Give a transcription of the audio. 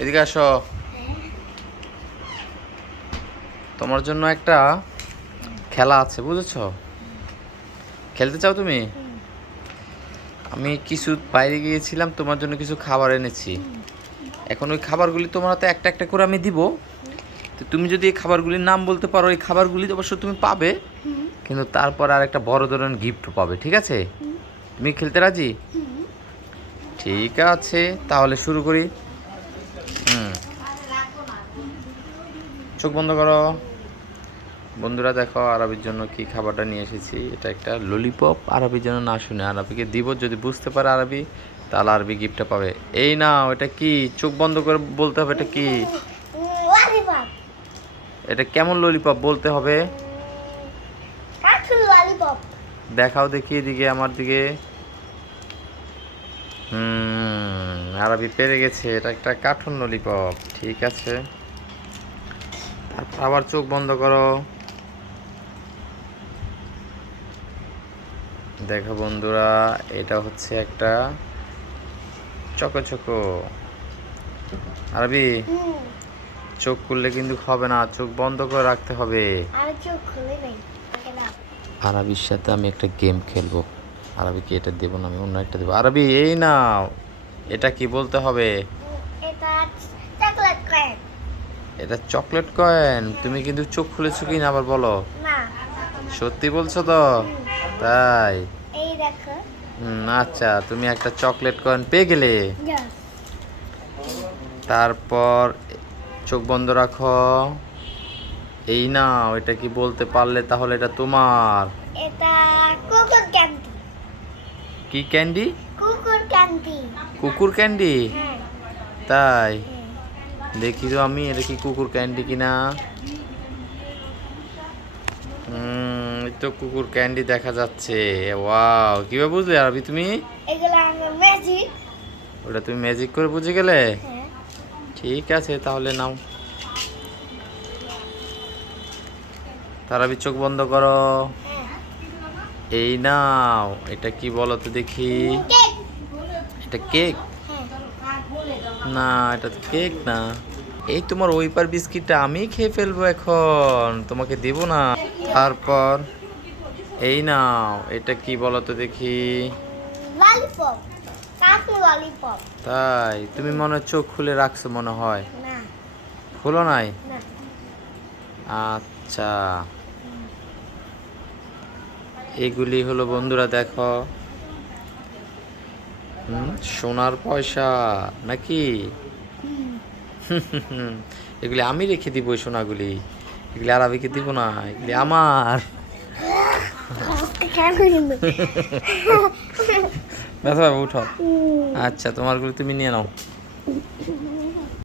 এদিকে আসো, তোমার জন্য একটা খেলা আছে, বুঝেছো? খেলতে চাও তুমি? আমি কিছু বাইরে গিয়েছিলাম, তোমার জন্য কিছু খাবার এনেছি। এখন ওই খাবারগুলি তোমার হাতে একটা একটা করে আমি দিব। তো তুমি যদি এই খাবারগুলির নাম বলতে পারো, এই খাবারগুলি অবশ্য তুমি পাবে, কিন্তু তারপর আর একটা বড় ধরনের গিফট পাবে, ঠিক আছে? তুমি খেলতে রাজি? ঠিক আছে, তাহলে শুরু করি। চোখ বন্ধ করো। বন্ধুরা দেখো, আরবির জন্য কি খাবারটা নিয়ে এসেছি। এটা একটা ললিপপ। আরবির জন্য না শুনে আরবিকে দিব, যদি বুঝতে পারে আরবি তাহলে আরবি গিফটটা পাবে। এই নাও, এটা কি? চোখ বন্ধ করে বলতে হবে এটা কি। এটা কেমন ললিপপ বলতে হবে। দেখাও দেখি এদিকে, আমার দিকে। আরবি পেরে গেছে, এটা একটা কার্টুন ললিপপ। ঠিক আছে, তারপর আবার চোখ বন্ধ করো। দেখো বন্ধুরা, এটা হচ্ছে একটা চকো চকো। আরবি চোখ খুললে কিন্তু হবে না, চোখ বন্ধ করে রাখতে হবে। আরবির সাথে আমি একটা গেম খেলবো। আরবিকে এটা দেবো না, আমি অন্য একটা দেবো। আরবি এই নাও, এটা কি বলতে হবে। এটা চকলেট কয়েন। তুমি কিন্তু চোখ খুলেছো কি না আবার বলো। সত্যি বলছো তো? তাই? আচ্ছা, তুমি একটা চকলেট কয়েন পেয়ে গেলে। তারপর চোখ বন্ধ রাখো। এই নাও, এটা কি বলতে পারলে তাহলে এটা তোমার। এটা কুকুর ক্যান্ডি। কি ক্যান্ডি? কুকুর ক্যান্ডি। কুকুর ক্যান্ডি? হ্যাঁ। তাই? দেখি তো আমি, এটা কি কুকুর ক্যান্ডি কিনা। এই তো কুকুর ক্যান্ডি দেখা যাচ্ছে। ওয়াও, কিভাবে বুঝলে আরবি তুমি? এগুলো আমার ম্যাজিক। ওটা তুমি ম্যাজিক করে বুঝে গেলে? হ্যাঁ। ঠিক আছে, তাহলে নাও। তার আবি চোখ বন্ধ করো। এই নাও, এটা কি বলো তো দেখি। এটা কেক? না, এটা তো কেক না। এই তোমার ওইপার বিস্কিটটা আমি খেয়ে ফেলবো এখন, তোমাকে দেব না। তারপর এই নাও, এটা কি বলো তো দেখি। ললিপপ। কাকু ললিপপ। তাই? তুমি মনে হয় চোখ খুলে রাখছো মনে হয়। না। খুলো নাই? না। আচ্ছা, এগুলি হলো বন্ধুরা দেখো, সোনার পয়সা নাকি। এগুলি আমি রেখে দিব, ওই সোনাগুলি। এগুলি আরবিকে দিব না, এগুলি আমার। ব্যথা পাবে, উঠো। আচ্ছা, তোমারগুলি তুমি নিয়ে নাও।